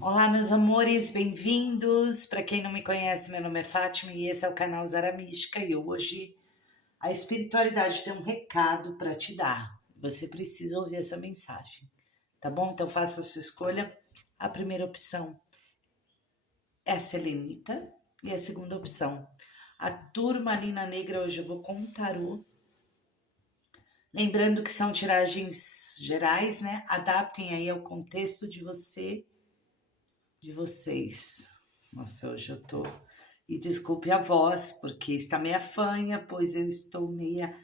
Olá, meus amores, bem-vindos. Para quem não me conhece, meu nome é Fátima e esse é o canal Zara Mística. E hoje a espiritualidade tem um recado para te dar. Você precisa ouvir essa mensagem, tá bom? Então faça a sua escolha. A primeira opção é a selenita e a segunda opção, a turmalina negra. Hoje eu vou com um tarô. Lembrando que são tiragens gerais, né? Adaptem aí ao contexto de vocês. Nossa, hoje eu tô. E desculpe a voz, porque está meia fanha, pois eu estou meia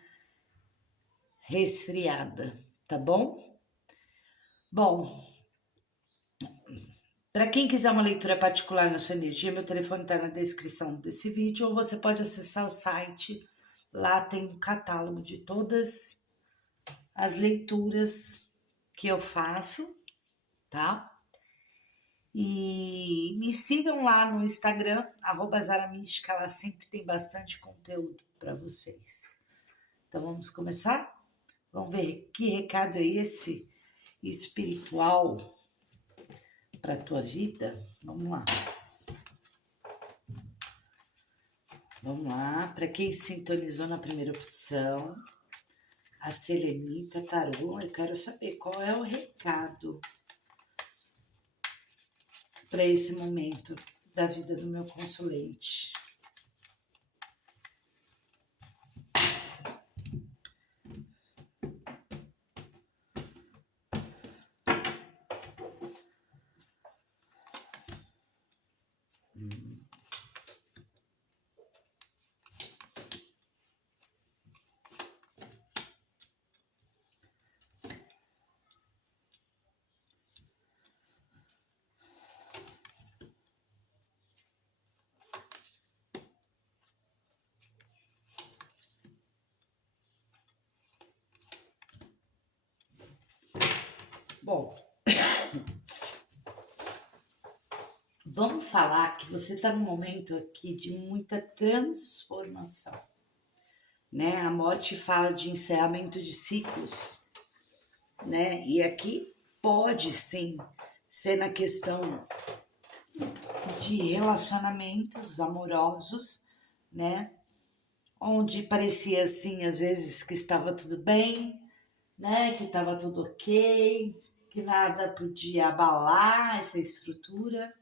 resfriada, tá bom? Bom, para quem quiser uma leitura particular na sua energia, meu telefone está na descrição desse vídeo, ou você pode acessar o site. Lá tem um catálogo de todas as leituras que eu faço, tá? E me sigam lá no Instagram, @zaramística, lá sempre tem bastante conteúdo para vocês. Então vamos começar? Vamos ver que recado é esse espiritual para a tua vida? Vamos lá. Vamos lá. Para quem sintonizou na primeira opção, a Selenita Tarô, eu quero saber qual é o recado para esse momento da vida do meu consulente. Bom, vamos falar que você está num momento aqui de muita transformação, né? A morte fala de encerramento de ciclos, né? E aqui pode sim ser na questão de relacionamentos amorosos, né? Onde parecia assim, às vezes, que estava tudo bem, né? Que estava tudo ok, que nada podia abalar essa estrutura.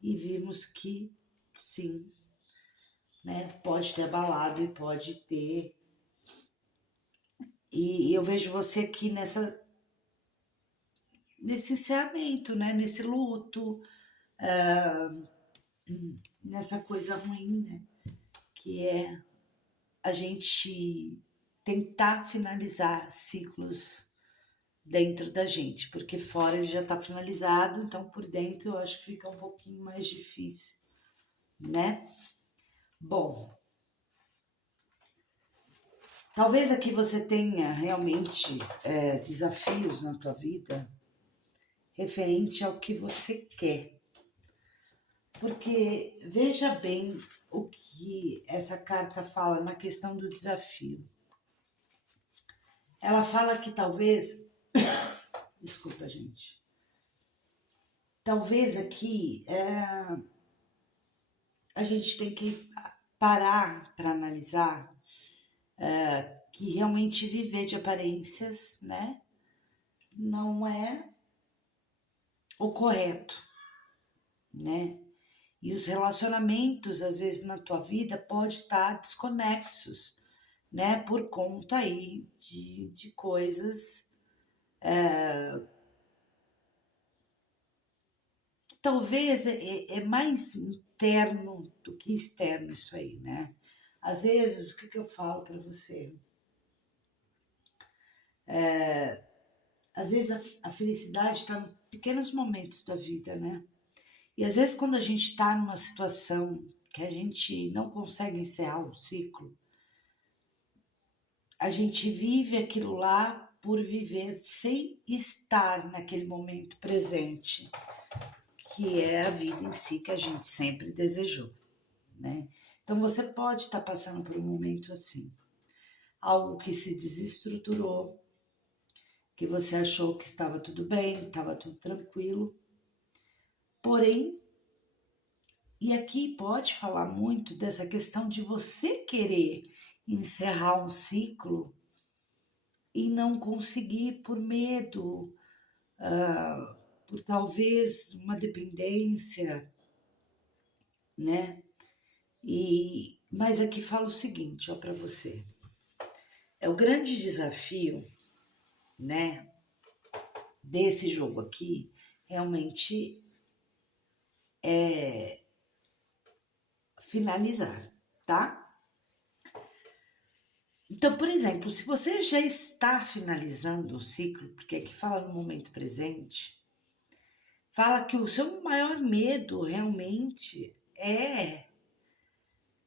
E vimos que sim, né? Pode ter abalado e pode ter. E eu vejo você aqui nesse encerramento, né? Nesse luto, nessa coisa ruim, né? Que é a gente tentar finalizar ciclos dentro da gente, porque fora ele já está finalizado, então por dentro eu acho que fica um pouquinho mais difícil, né? Bom, talvez aqui você tenha realmente desafios na tua vida referente ao que você quer, porque veja bem o que essa carta fala na questão do desafio. Ela fala que talvez, desculpa, gente, talvez aqui a gente tem que parar para analisar que realmente viver de aparências, né, não é o correto, né? E os relacionamentos, às vezes, na tua vida, pode estar desconexos, né? Por conta aí de coisas que talvez é mais interno do que externo isso aí, né? Às vezes, o que eu falo para você? Às vezes a felicidade está em pequenos momentos da vida, né? E às vezes quando a gente está numa situação que a gente não consegue encerrar um ciclo, a gente vive aquilo lá por viver sem estar naquele momento presente, que é a vida em si que a gente sempre desejou, né? Então você pode estar passando por um momento assim, algo que se desestruturou, que você achou que estava tudo bem, estava tudo tranquilo, Porém, e aqui pode falar muito dessa questão de você querer encerrar um ciclo e não conseguir por medo, por talvez uma dependência, né? Mas aqui fala o seguinte, ó, para você. É o grande desafio, né, desse jogo aqui, realmente é finalizar, tá? Então, por exemplo, se você já está finalizando o ciclo, porque aqui fala no momento presente, fala que o seu maior medo realmente é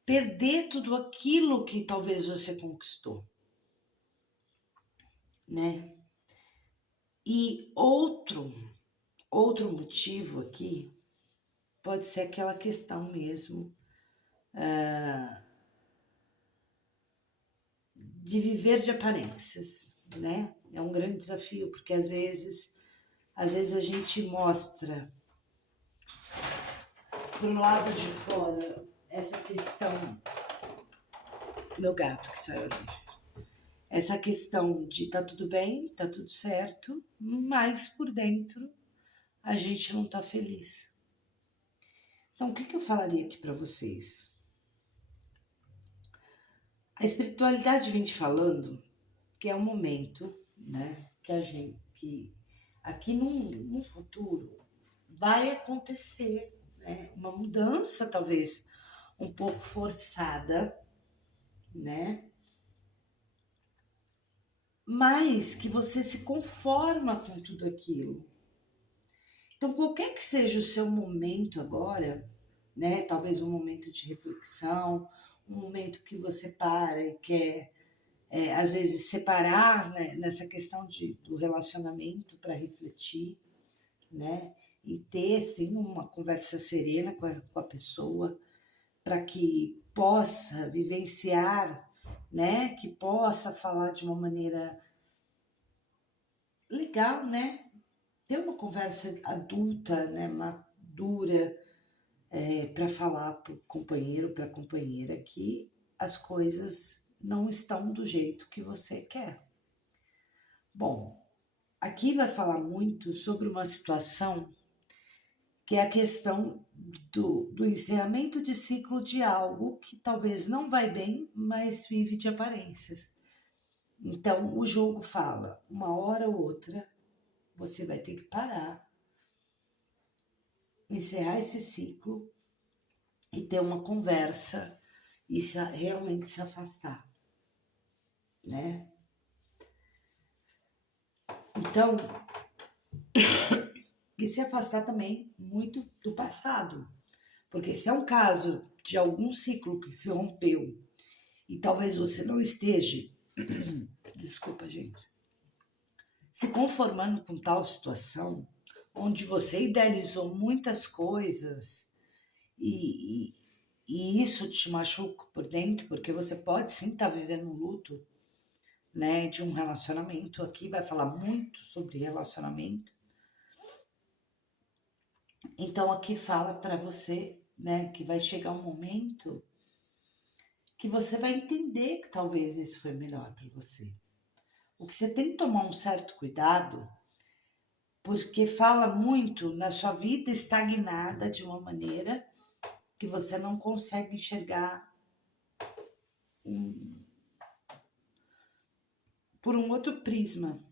perder tudo aquilo que talvez você conquistou, né? E outro motivo aqui pode ser aquela questão mesmo de viver de aparências, né? É um grande desafio, porque às vezes a gente mostra pro lado de fora essa questão, meu gato que saiu ali, essa questão de tá tudo bem, tá tudo certo, mas por dentro a gente não tá feliz. Então, o que eu falaria aqui para vocês? A espiritualidade vem te falando que é um momento, né, que aqui num futuro vai acontecer, né, uma mudança talvez um pouco forçada, né, mas que você se conforma com tudo aquilo. Então, qualquer que seja o seu momento agora, né, talvez um momento de reflexão, um momento que você para e quer às vezes separar, né, nessa questão do relacionamento para refletir, né? E ter sim uma conversa serena com a pessoa para que possa vivenciar, né? Que possa falar de uma maneira legal, né? Ter uma conversa adulta, né? Madura, para falar para o companheiro, para a companheira que as coisas não estão do jeito que você quer. Bom, aqui vai falar muito sobre uma situação que é a questão do encerramento de ciclo de algo que talvez não vai bem, mas vive de aparências. Então, o jogo fala, uma hora ou outra, você vai ter que parar, encerrar esse ciclo e ter uma conversa e realmente se afastar, né? Então, e se afastar também muito do passado. Porque se é um caso de algum ciclo que se rompeu e talvez você não esteja, desculpa, gente, se conformando com tal situação, onde você idealizou muitas coisas e, e isso te machuca por dentro, porque você pode sim estar vivendo um luto, né, de um relacionamento. Aqui vai falar muito sobre relacionamento. Então aqui fala para você, né, que vai chegar um momento que você vai entender que talvez isso foi melhor para você. O que você tem que tomar um certo cuidado, porque fala muito na sua vida estagnada de uma maneira que você não consegue enxergar por um outro prisma.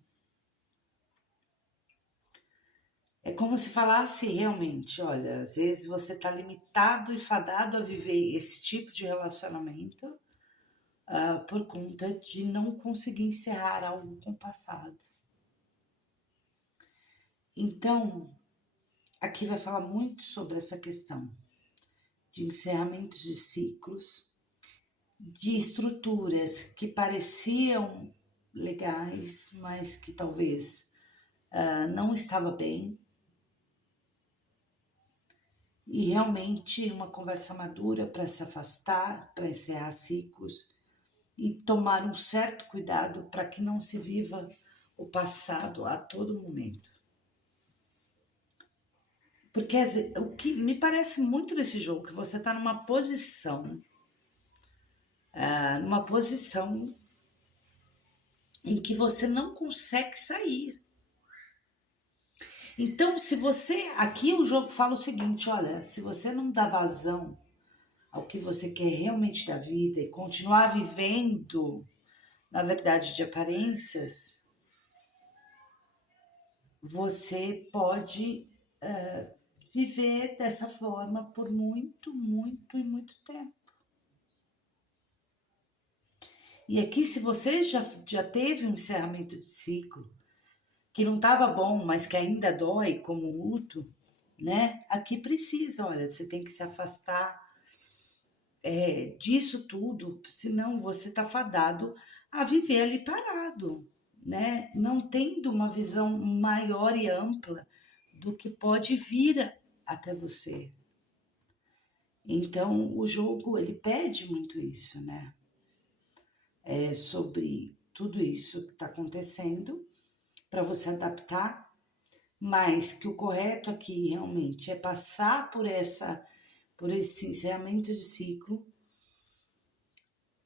É como se falasse realmente, olha, às vezes você está limitado e fadado a viver esse tipo de relacionamento por conta de não conseguir encerrar algo com o passado. Então, aqui vai falar muito sobre essa questão de encerramentos de ciclos, de estruturas que pareciam legais, mas que talvez não estava bem. E realmente uma conversa madura para se afastar, para encerrar ciclos e tomar um certo cuidado para que não se viva o passado a todo momento. Porque o que me parece muito nesse jogo, que você tá numa posição em que você não consegue sair. Então, se você, aqui o jogo fala o seguinte, olha, se você não dá vazão ao que você quer realmente da vida e continuar vivendo, na verdade, de aparências, você pode viver dessa forma por muito, muito e muito tempo. E aqui, se você já teve um encerramento de ciclo, que não estava bom, mas que ainda dói, como um luto, né? Aqui precisa, olha, você tem que se afastar disso tudo, senão você está fadado a viver ali parado, né? Não tendo uma visão maior e ampla do que pode vir até você. Então, o jogo, ele pede muito isso, né? Sobre tudo isso que está acontecendo, para você adaptar, mas que o correto aqui realmente é passar por esse encerramento de ciclo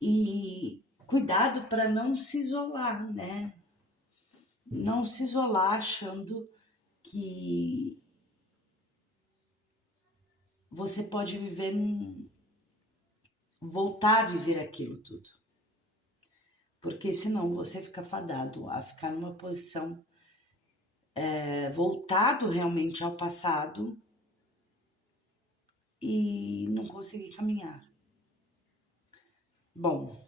e cuidado para não se isolar, né? Não se isolar achando que você pode voltar a viver aquilo tudo. Porque senão você fica fadado a ficar numa posição voltado realmente ao passado e não conseguir caminhar. Bom,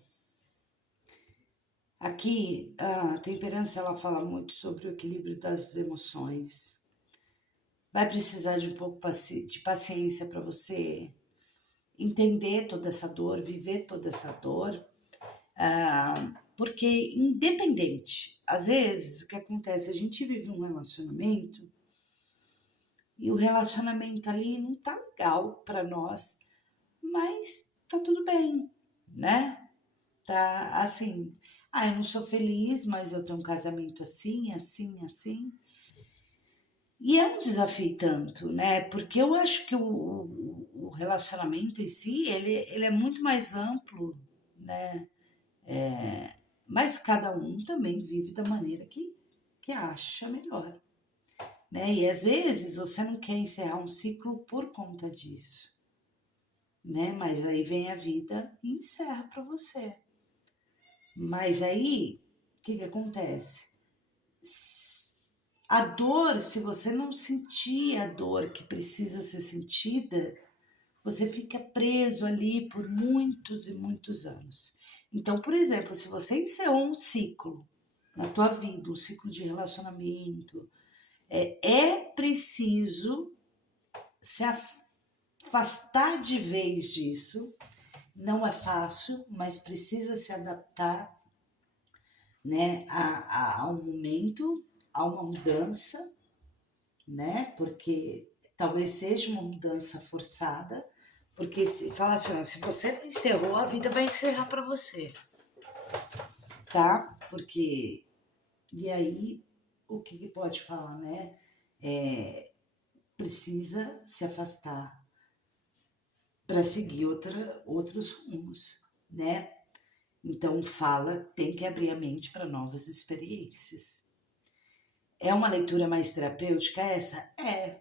aqui a temperança ela fala muito sobre o equilíbrio das emoções. Vai precisar de um pouco de paciência para você entender toda essa dor, viver toda essa dor, porque independente, às vezes o que acontece, a gente vive um relacionamento e o relacionamento ali não tá legal para nós, mas tá tudo bem, né? Tá assim, eu não sou feliz, mas eu tenho um casamento assim, assim, assim. E é um desafio tanto, né? Porque eu acho que o relacionamento em si, ele é muito mais amplo, né? Mas cada um também vive da maneira que acha melhor, né? E às vezes você não quer encerrar um ciclo por conta disso, né? Mas aí vem a vida e encerra para você. Mas aí, o que acontece? A dor, se você não sentir a dor que precisa ser sentida, você fica preso ali por muitos e muitos anos. Então, por exemplo, se você encerrou um ciclo na tua vida, um ciclo de relacionamento, é preciso se afastar de vez disso. Não é fácil, mas precisa se adaptar, né, a um momento, a uma mudança, né? Porque talvez seja uma mudança forçada, porque se fala assim, ó, se você não encerrou, a vida vai encerrar para você, tá? Porque e aí o que pode falar, né? Precisa se afastar para seguir outros rumos, né? Então fala, tem que abrir a mente para novas experiências. É uma leitura mais terapêutica essa? É.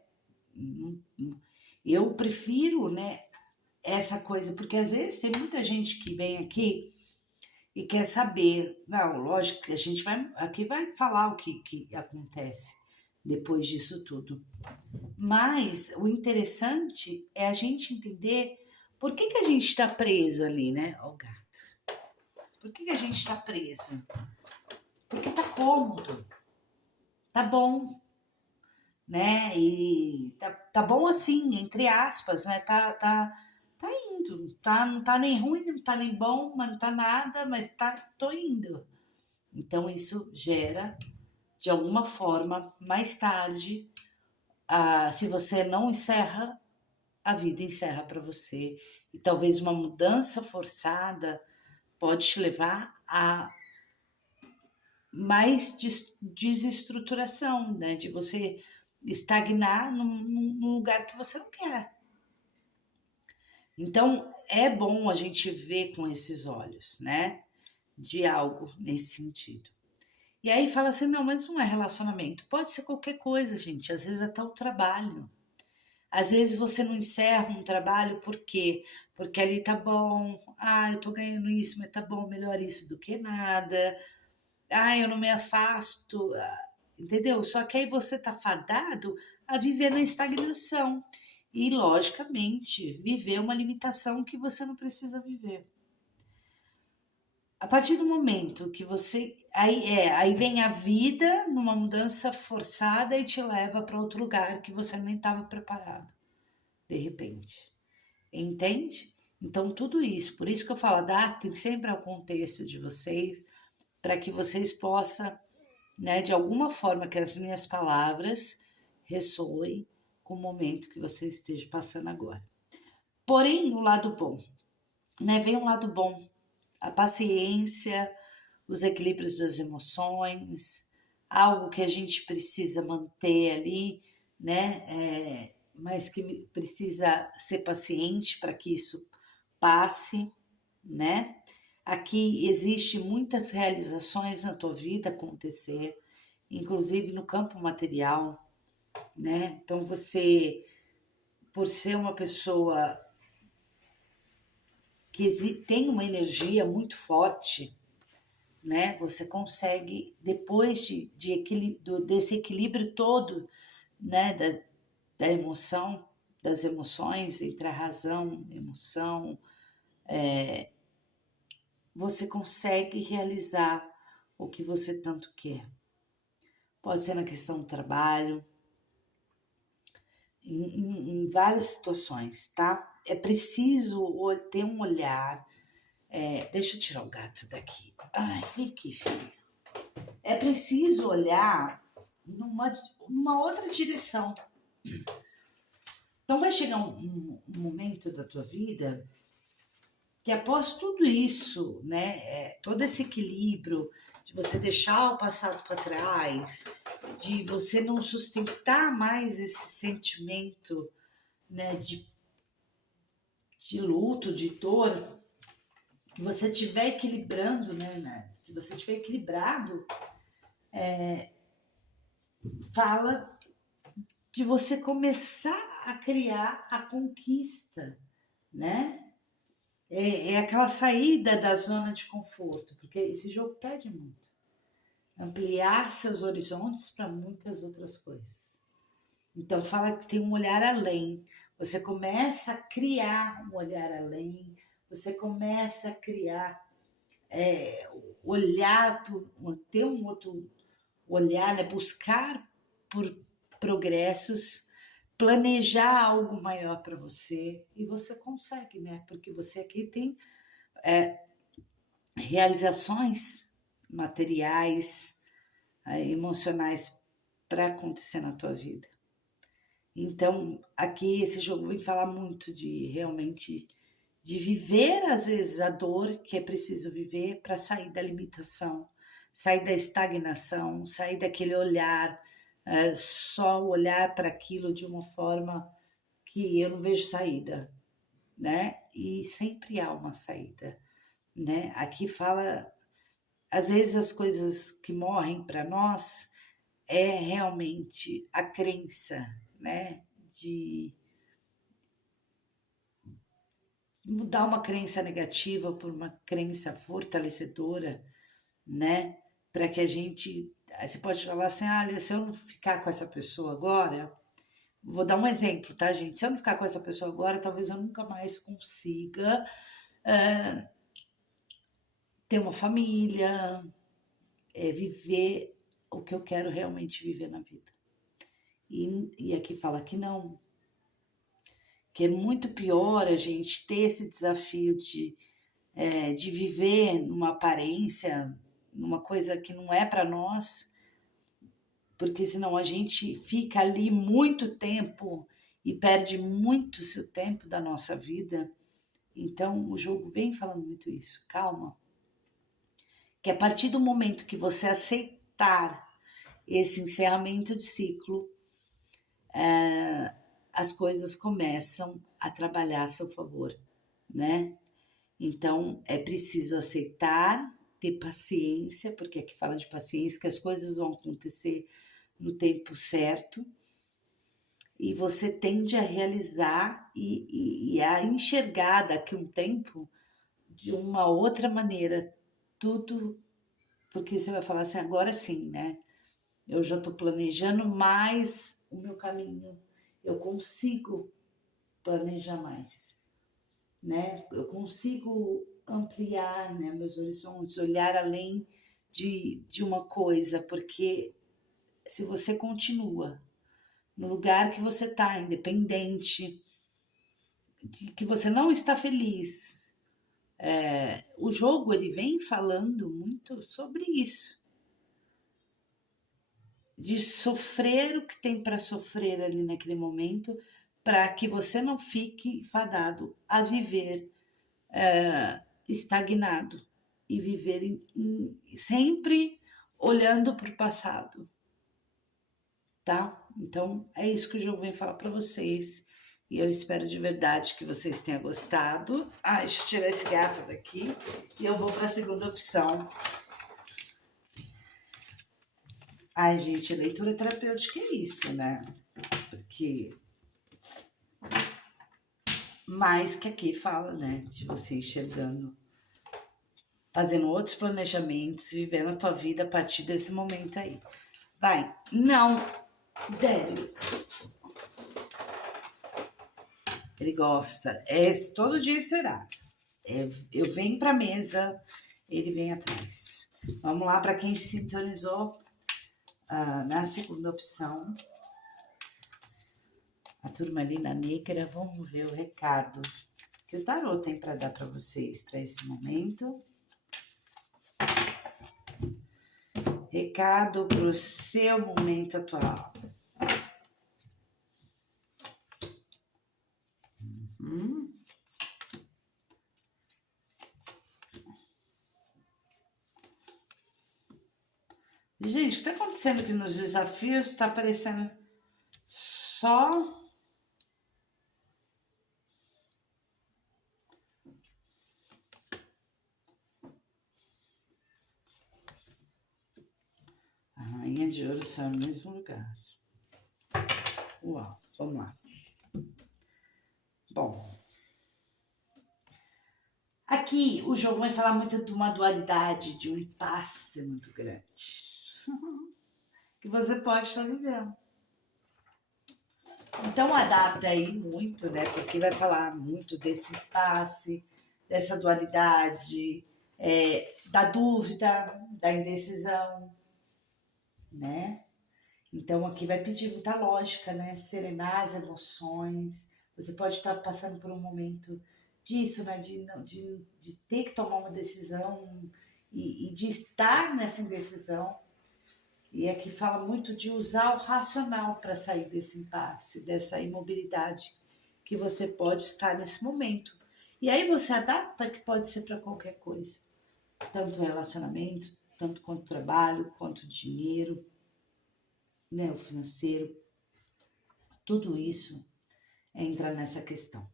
Eu prefiro, né, essa coisa, porque às vezes tem muita gente que vem aqui e quer saber. Não, lógico que a gente vai falar o que acontece depois disso tudo. Mas o interessante é a gente entender por que a gente está preso ali, né? Ó, o gato. Por que a gente está preso? Porque tá cômodo, tá bom, né? E tá bom assim, entre aspas, né? Tá indo, não tá nem ruim, não tá nem bom, mas não tá nada, mas tô indo. Então isso gera, de alguma forma, mais tarde, se você não encerra, a vida encerra para você. E talvez uma mudança forçada pode te levar a mais desestruturação, né? De você estagnar num lugar que você não quer. Então, é bom a gente ver com esses olhos, né? De algo nesse sentido. E aí fala assim, não, mas não é relacionamento. Pode ser qualquer coisa, gente. Às vezes até o trabalho. Às vezes você não encerra um trabalho, por quê? Porque ali tá bom, eu tô ganhando isso, mas tá bom, melhor isso do que nada. Eu não me afasto, entendeu? Só que aí você tá fadado a viver na estagnação. E, logicamente, viver uma limitação que você não precisa viver. A partir do momento que você. Aí vem a vida numa mudança forçada e te leva para outro lugar que você nem estava preparado, de repente. Entende? Então, tudo isso, por isso que eu falo, adaptem sempre ao contexto de vocês, para que vocês possam, né, de alguma forma, que as minhas palavras ressoem com o momento que você esteja passando agora. Porém, o lado bom, né? Vem um lado bom, a paciência, os equilíbrios das emoções, algo que a gente precisa manter ali, né? Mas que precisa ser paciente para que isso passe, né? Aqui existe muitas realizações na tua vida acontecer, inclusive no campo material, né? Então você, por ser uma pessoa que tem uma energia muito forte, né? Você consegue, depois desse equilíbrio todo, né? Da emoção, das emoções, entre a razão e a emoção, você consegue realizar o que você tanto quer. Pode ser na questão do trabalho, em várias situações, tá? É preciso ter um olhar. Deixa eu tirar o gato daqui. Ai, vem aqui, filho. É preciso olhar numa outra direção. Então vai chegar um momento da tua vida que após tudo isso, né, todo esse equilíbrio de você deixar o passado para trás, de você não sustentar mais esse sentimento, né, de luto, de dor, que você estiver equilibrando, né, se você estiver equilibrado, fala de você começar a criar a conquista, né? É aquela saída da zona de conforto, porque esse jogo pede muito. Ampliar seus horizontes para muitas outras coisas. Então fala que tem um olhar além. Você começa a criar um olhar além, você começa a criar, olhar, ter um outro olhar, né? Buscar por progressos, planejar algo maior para você e você consegue, né? Porque você aqui tem realizações materiais, emocionais para acontecer na tua vida. Então, aqui esse jogo vem falar muito de realmente de viver às vezes a dor que é preciso viver para sair da limitação, sair da estagnação, sair daquele olhar, só olhar para aquilo de uma forma que eu não vejo saída, né? E sempre há uma saída, né? Aqui fala, às vezes as coisas que morrem para nós é realmente a crença, né? De mudar uma crença negativa por uma crença fortalecedora, né? Para que a gente. Você pode falar assim, olha, se eu não ficar com essa pessoa agora, vou dar um exemplo, tá, gente? Se eu não ficar com essa pessoa agora, talvez eu nunca mais consiga ter uma família, viver o que eu quero realmente viver na vida. E aqui fala que não, que é muito pior a gente ter esse desafio de viver numa aparência, numa coisa que não é para nós, porque senão a gente fica ali muito tempo e perde muito seu tempo da nossa vida. Então o jogo vem falando muito isso. Calma, que a partir do momento que você aceitar esse encerramento de ciclo, as coisas começam a trabalhar a seu favor, né? Então, é preciso aceitar, ter paciência, porque aqui fala de paciência, que as coisas vão acontecer no tempo certo, e você tende a realizar e a enxergar daqui um tempo de uma outra maneira tudo, porque você vai falar assim, agora sim, né? Eu já estou planejando mais o meu caminho, eu consigo planejar mais, né? Eu consigo ampliar, né, meus horizontes, olhar além de uma coisa, porque se você continua no lugar que você está, independente, de que você não está feliz, o jogo ele vem falando muito sobre isso, de sofrer o que tem para sofrer ali naquele momento, para que você não fique fadado a viver estagnado e viver sempre olhando para o passado, tá? Então é isso que o jogo vem falar para vocês. E eu espero de verdade que vocês tenham gostado. Ah, deixa eu tirar esse gato daqui e eu vou para a segunda opção. Ai, gente, leitura terapêutica é isso, né? Porque mais que aqui fala, né? De você enxergando, fazendo outros planejamentos, vivendo a tua vida a partir desse momento aí. Vai, não, Dério. Ele gosta. Todo dia será. Eu venho pra mesa, ele vem atrás. Vamos lá, para quem se sintonizou na segunda opção. A turmalina negra, vamos ver o recado que o tarô tem para dar para vocês para esse momento. Recado para o seu momento atual. Gente, o que está acontecendo aqui nos desafios? Está aparecendo só... A rainha de ouro saiu no mesmo lugar. Uau, vamos lá. Bom, aqui o jogo vai falar muito de uma dualidade, de um impasse muito grande. Que você pode estar vivendo. Então adapta aí muito, né? Porque vai falar muito desse impasse, dessa dualidade, da dúvida, da indecisão, né? Então aqui vai pedir muita lógica, né? Serenar as emoções. Você pode estar passando por um momento disso, né? De ter que tomar uma decisão e de estar nessa indecisão. E aqui fala muito de usar o racional para sair desse impasse, dessa imobilidade que você pode estar nesse momento. E aí você adapta que pode ser para qualquer coisa. Tanto relacionamento, tanto quanto trabalho, quanto dinheiro, né, o financeiro. Tudo isso entra nessa questão.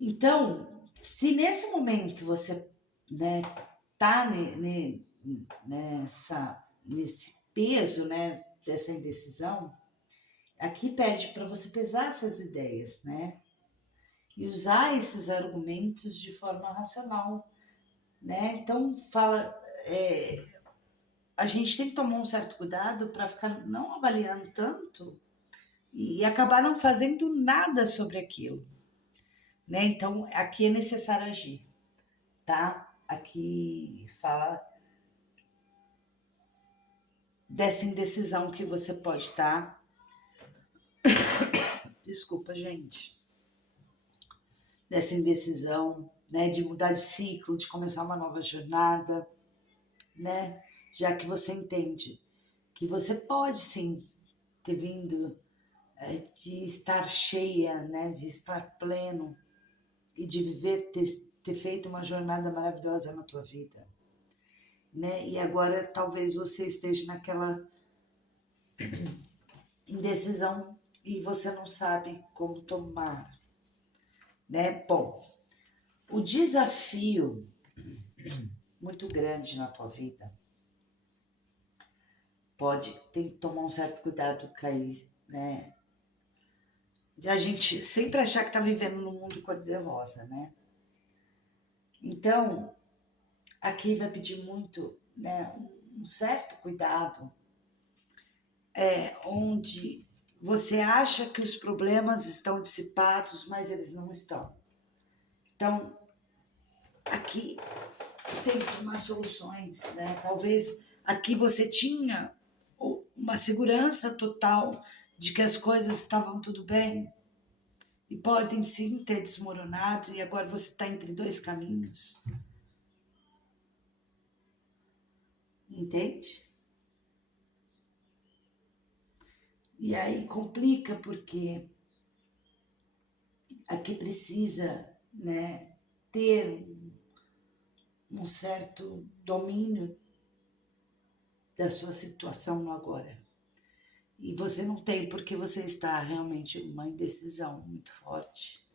Então, se nesse momento você, né, tá nesse peso, né, dessa indecisão, aqui pede para você pesar essas ideias, né, e usar esses argumentos de forma racional, né. Então fala, a gente tem que tomar um certo cuidado para ficar não avaliando tanto e acabar não fazendo nada sobre aquilo, né. Então aqui é necessário agir, tá? Aqui fala dessa indecisão que você pode estar. Desculpa, gente. Dessa indecisão, né? De mudar de ciclo, de começar uma nova jornada, né? Já que você entende que você pode sim ter vindo de estar cheia, né? De estar pleno e de viver, ter feito uma jornada maravilhosa na tua vida, né? E agora talvez você esteja naquela indecisão e você não sabe como tomar, né? Bom, o desafio muito grande na tua vida tem que tomar um certo cuidado, Caí, né? De a gente sempre achar que tá vivendo num mundo cor-de-rosa, né? Então, aqui vai pedir muito, né, um certo cuidado, onde você acha que os problemas estão dissipados, mas eles não estão. Então, aqui tem que tomar soluções, né? Talvez aqui você tinha uma segurança total de que as coisas estavam tudo bem e podem sim ter desmoronado e agora você está entre dois caminhos. Entende? E aí complica porque aqui precisa, né, ter um certo domínio da sua situação no agora. E você não tem porque você está realmente numa indecisão muito forte.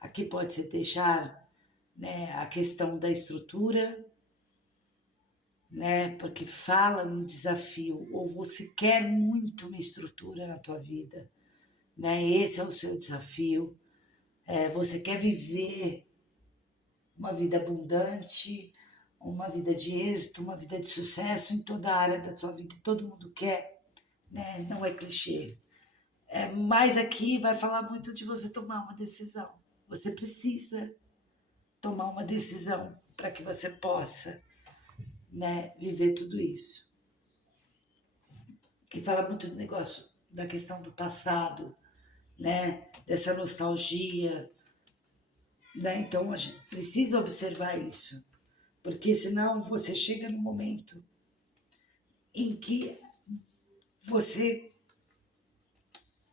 Aqui pode ser deixar, né, a questão da estrutura, né, porque fala no desafio, ou você quer muito uma estrutura na tua vida, né, esse é o seu desafio, você quer viver uma vida abundante, uma vida de êxito, uma vida de sucesso em toda a área da tua vida, todo mundo quer, né, não é clichê. Mas aqui vai falar muito de você tomar uma decisão. Você precisa tomar uma decisão para que você possa, né, viver tudo isso. Que fala muito do negócio da questão do passado, né, dessa nostalgia, né? Então a gente precisa observar isso, porque senão você chega num momento em que você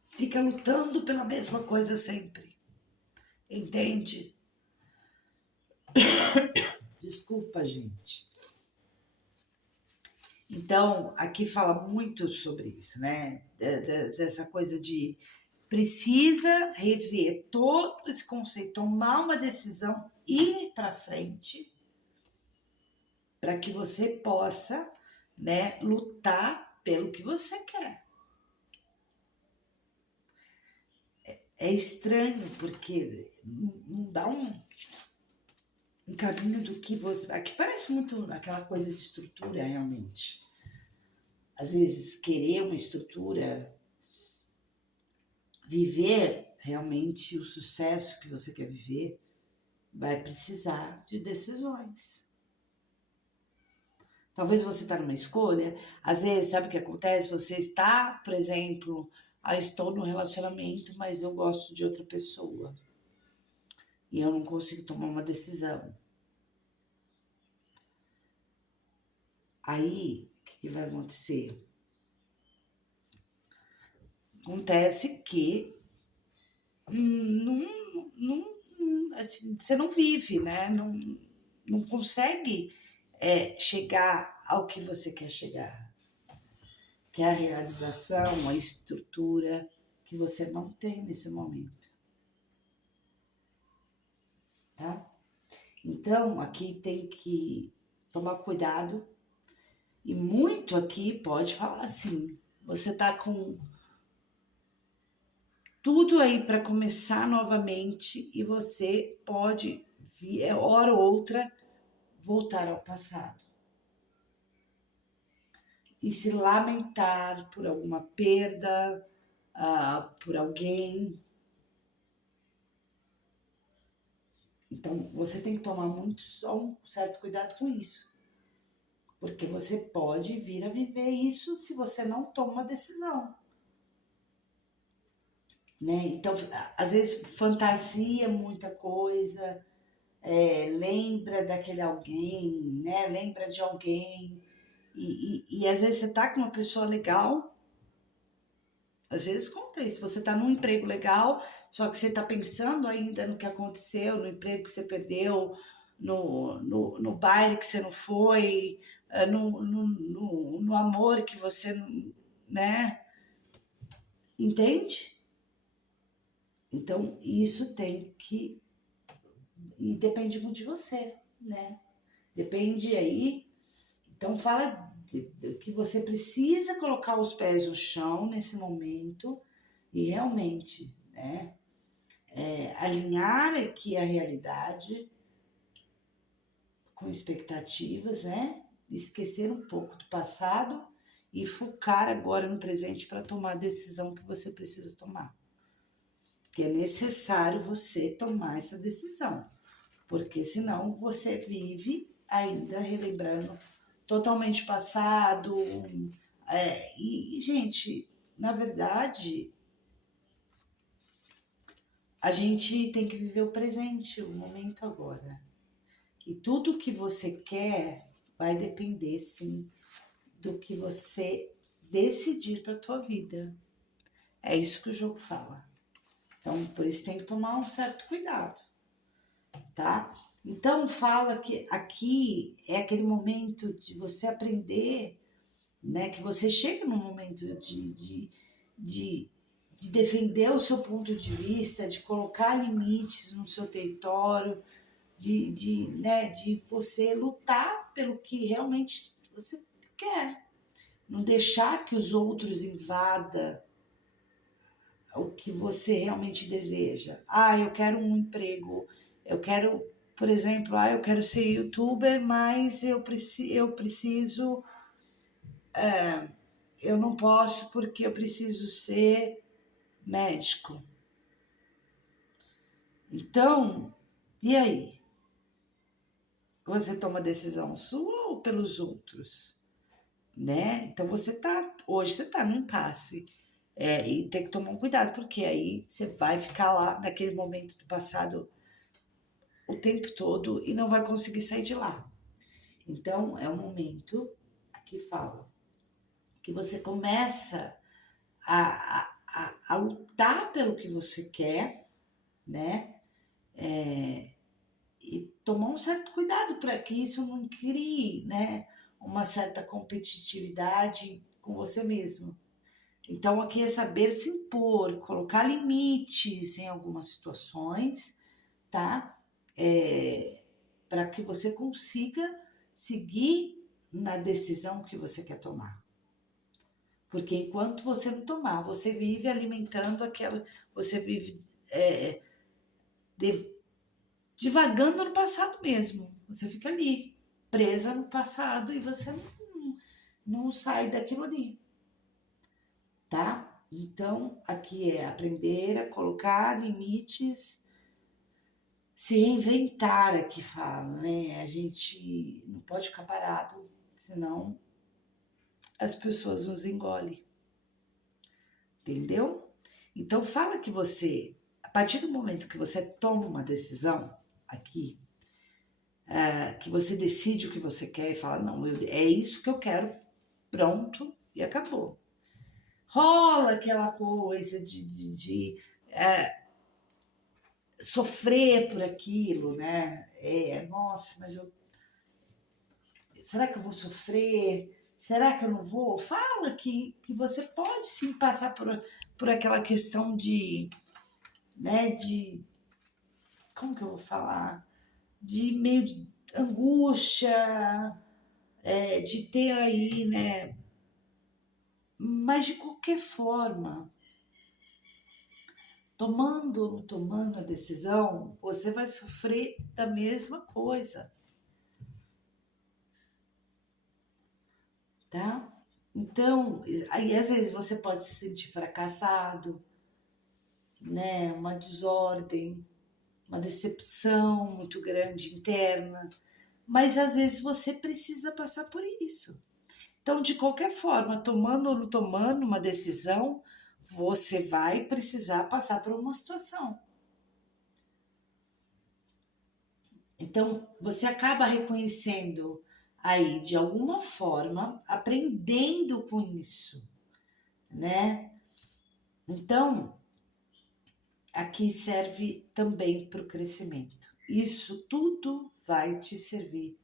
fica lutando pela mesma coisa sempre, entende? Desculpa, gente. Então, aqui fala muito sobre isso, né? Dessa coisa de precisa rever todo esse conceito, tomar uma decisão, ir para frente, para que você possa, né, lutar pelo que você quer. É estranho, porque não dá um caminho do que você... Aqui parece muito aquela coisa de estrutura, realmente. Às vezes, querer uma estrutura, viver realmente o sucesso que você quer viver, vai precisar de decisões. Talvez você está numa escolha, às vezes, sabe o que acontece? Você está, por exemplo, estou num relacionamento, mas eu gosto de outra pessoa. E eu não consigo tomar uma decisão. Aí, o que vai acontecer? Acontece que assim, você não vive, né? Não consegue chegar ao que você quer chegar. Que é a realização, a estrutura que você não tem nesse momento. Tá? Então, aqui tem que tomar cuidado. E muito aqui pode falar assim, você tá com tudo aí para começar novamente e você pode, hora ou outra, voltar ao passado. E se lamentar por alguma perda, por alguém. Então, você tem que tomar só um certo cuidado com isso. Porque você pode vir a viver isso se você não toma uma decisão. Né? Então, às vezes, fantasia muita coisa, lembra daquele alguém, né? Lembra de alguém. E às vezes você tá com uma pessoa legal, às vezes conta isso, você tá num emprego legal, só que você tá pensando ainda no que aconteceu, no emprego que você perdeu, no baile que você não foi, no amor que você, né? Entende? Então, isso tem que... E depende muito de você, né? Depende aí. Então, fala que você precisa colocar os pés no chão nesse momento e realmente, né? Alinhar aqui a realidade com expectativas, né? Esquecer um pouco do passado e focar agora no presente para tomar a decisão que você precisa tomar. Que é necessário você tomar essa decisão, porque senão você vive ainda relembrando totalmente passado. Gente, na verdade, a gente tem que viver o presente, o momento agora. E tudo que você quer vai depender, sim, do que você decidir para a tua vida. É isso que o jogo fala. Então, por isso tem que tomar um certo cuidado, tá? Então, fala que aqui é aquele momento de você aprender, né? Que você chega num momento de defender o seu ponto de vista, de colocar limites no seu território, de você lutar pelo que realmente você quer. Não deixar que os outros invadam o que você realmente deseja. Eu quero um emprego, eu quero, por exemplo, eu quero ser youtuber, mas eu preciso, eu não posso porque eu preciso ser médico. Então, e aí? Você toma decisão sua ou pelos outros? Né? Então hoje você tá no impasse. E tem que tomar um cuidado, porque aí você vai ficar lá naquele momento do passado o tempo todo e não vai conseguir sair de lá. Então, é um momento, aqui fala, que você começa a lutar pelo que você quer, né? E tomar um certo cuidado para que isso não crie, né, uma certa competitividade com você mesmo. Então, aqui é saber se impor, colocar limites em algumas situações, tá? Para que você consiga seguir na decisão que você quer tomar. Porque enquanto você não tomar, você vive alimentando aquela. Você vive divagando no passado mesmo. Você fica ali, presa no passado e você não sai daquilo ali, tá? Então, aqui é aprender a colocar limites, se reinventar, aqui fala, né? A gente não pode ficar parado, senão as pessoas nos engolem, entendeu? Então, fala que você, a partir do momento que você toma uma decisão aqui, que você decide o que você quer e fala, não, é isso que eu quero, pronto, e acabou. Rola aquela coisa de sofrer por aquilo, né? Nossa, mas será que eu vou sofrer? Será que eu não vou? Fala que você pode sim passar por aquela questão né, como que eu vou falar? De meio de angústia, de ter aí, né? Mas de qualquer forma, tomando ou não tomando a decisão, você vai sofrer da mesma coisa, tá? Então, aí às vezes você pode se sentir fracassado, né? Uma desordem, uma decepção muito grande interna, mas às vezes você precisa passar por isso. Então, de qualquer forma, tomando ou não tomando uma decisão, você vai precisar passar por uma situação. Então, você acaba reconhecendo aí, de alguma forma, aprendendo com isso, né? Então, aqui serve também para o crescimento. Isso tudo vai te servir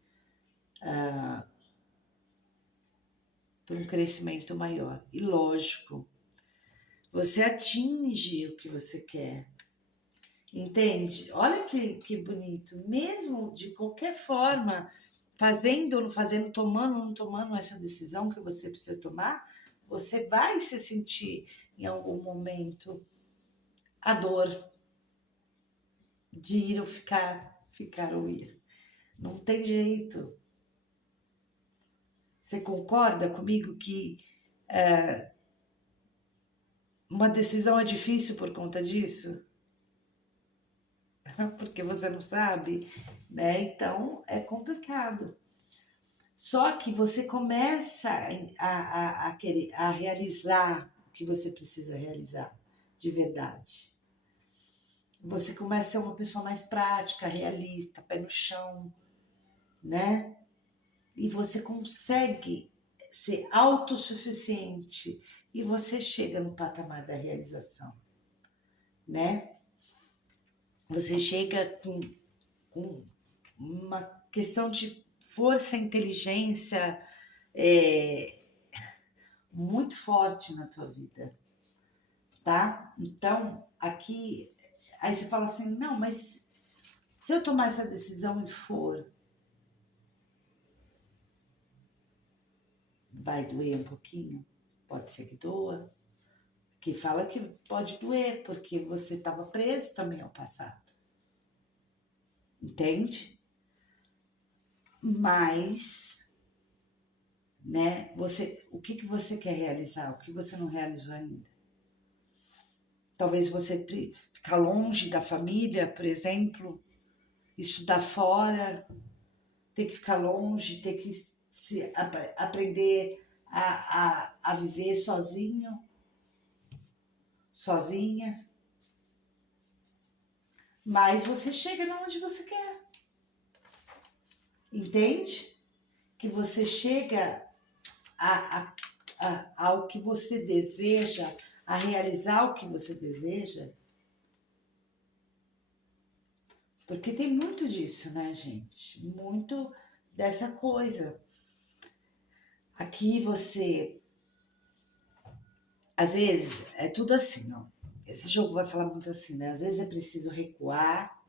para um crescimento maior. E lógico, você atinge o que você quer, Entende? Olha que bonito. Mesmo de qualquer forma, fazendo ou não fazendo, tomando ou não tomando essa decisão que você precisa tomar, você vai se sentir em algum momento a dor de ir ou ficar ou ir. Não tem jeito. Você concorda comigo que uma decisão é difícil por conta disso? Porque você não sabe, né? Então é complicado. Só que você começa a querer, a realizar o que você precisa realizar de verdade. Você começa a ser uma pessoa mais prática, realista, pé no chão, né? E você consegue ser autossuficiente e você chega no patamar da realização, né? Você chega com uma questão de força, inteligência muito forte na tua vida, tá? Então, aqui, aí você fala assim, não, mas se eu tomar essa decisão e for, vai doer um pouquinho? Pode ser que doa. Que fala que pode doer, porque você estava preso também ao passado. Entende? Mas, né, o que você quer realizar? O que você não realizou ainda? Talvez você ficar longe da família, por exemplo, estudar fora, ter que ficar longe, ter que aprender a viver sozinho, sozinha. Mas você chega onde você quer. Entende? Que você chega ao que você deseja, a realizar o que você deseja. Porque tem muito disso, né, gente? Muito dessa coisa. Aqui você... Às vezes, é tudo assim, ó. Esse jogo vai falar muito assim, né? Às vezes é preciso recuar.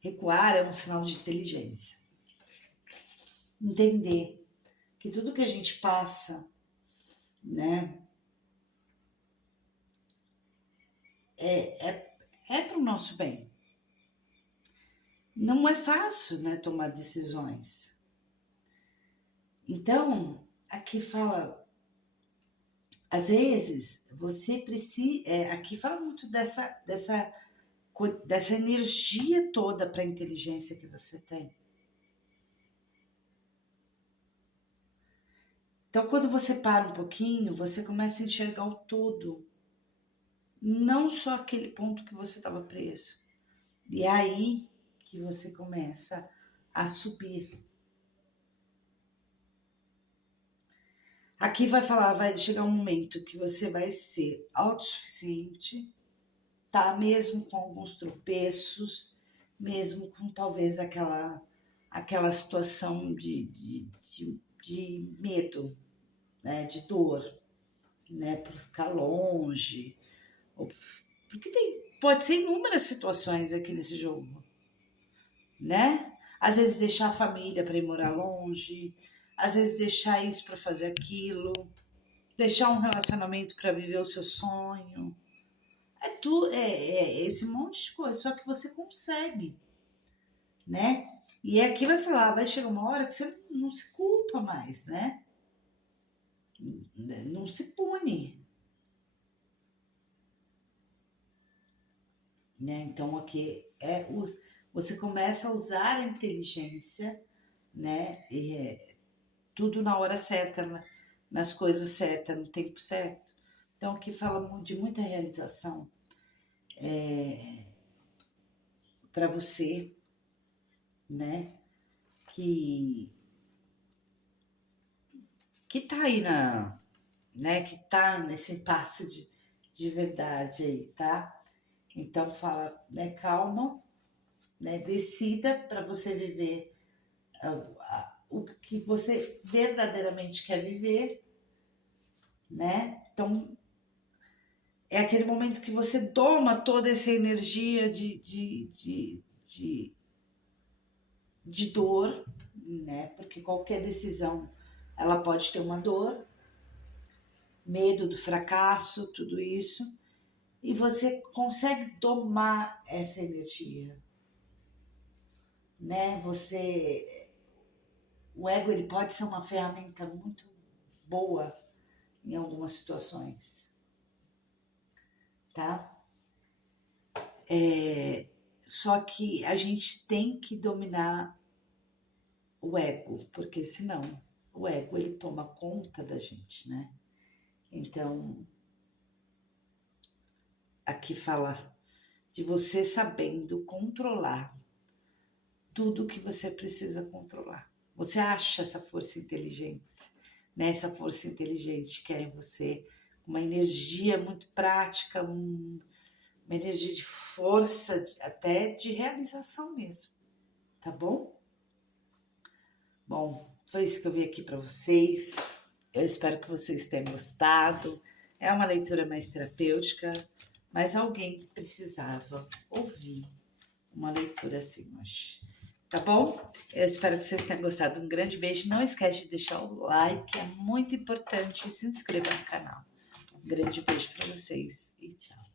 Recuar é um sinal de inteligência. Entender que tudo que a gente passa, né, é para o nosso bem. Não é fácil, né, tomar decisões. Então, aqui fala, às vezes, você precisa, aqui fala muito dessa energia toda para a inteligência que você tem. Então, quando você para um pouquinho, você começa a enxergar o todo, não só aquele ponto que você estava preso. E é aí que você começa a subir. Aqui vai falar, vai chegar um momento que você vai ser autossuficiente, tá? Mesmo com alguns tropeços, mesmo com talvez aquela situação de medo, né? De dor, né? Por ficar longe. Porque pode ser inúmeras situações aqui nesse jogo, né? Às vezes deixar a família para ir morar longe, às vezes deixar isso para fazer aquilo, deixar um relacionamento para viver o seu sonho. É esse monte de coisa, só que você consegue, né? E aqui vai falar, vai chegar uma hora que você não se culpa mais, né? Não se pune, né? Então aqui você começa a usar a inteligência, né? Tudo na hora certa, nas coisas certas, no tempo certo. Então aqui fala de muita realização para você, né? Que tá aí né? Que tá nesse impasse de verdade aí, tá? Então fala, né? Calma, né? Decida para você viver o que você verdadeiramente quer viver, né? Então é aquele momento que você toma toda essa energia de dor, né? Porque qualquer decisão, ela pode ter uma dor, medo do fracasso, tudo isso, e você consegue domar essa energia, né? O ego, ele pode ser uma ferramenta muito boa em algumas situações, tá? Só que a gente tem que dominar o ego, porque senão o ego, ele toma conta da gente, né? Então, aqui fala de você sabendo controlar tudo que você precisa controlar. Você acha essa força inteligente, né? Essa força inteligente que é em você, uma energia muito prática, uma energia de força, até de realização mesmo, tá bom? Bom, foi isso que eu vim aqui para vocês. Eu espero que vocês tenham gostado. É uma leitura mais terapêutica, mas alguém precisava ouvir uma leitura assim hoje. Tá bom? Eu espero que vocês tenham gostado. Um grande beijo. Não esquece de deixar o like, é muito importante. E se inscreva no canal. Um grande beijo para vocês e tchau.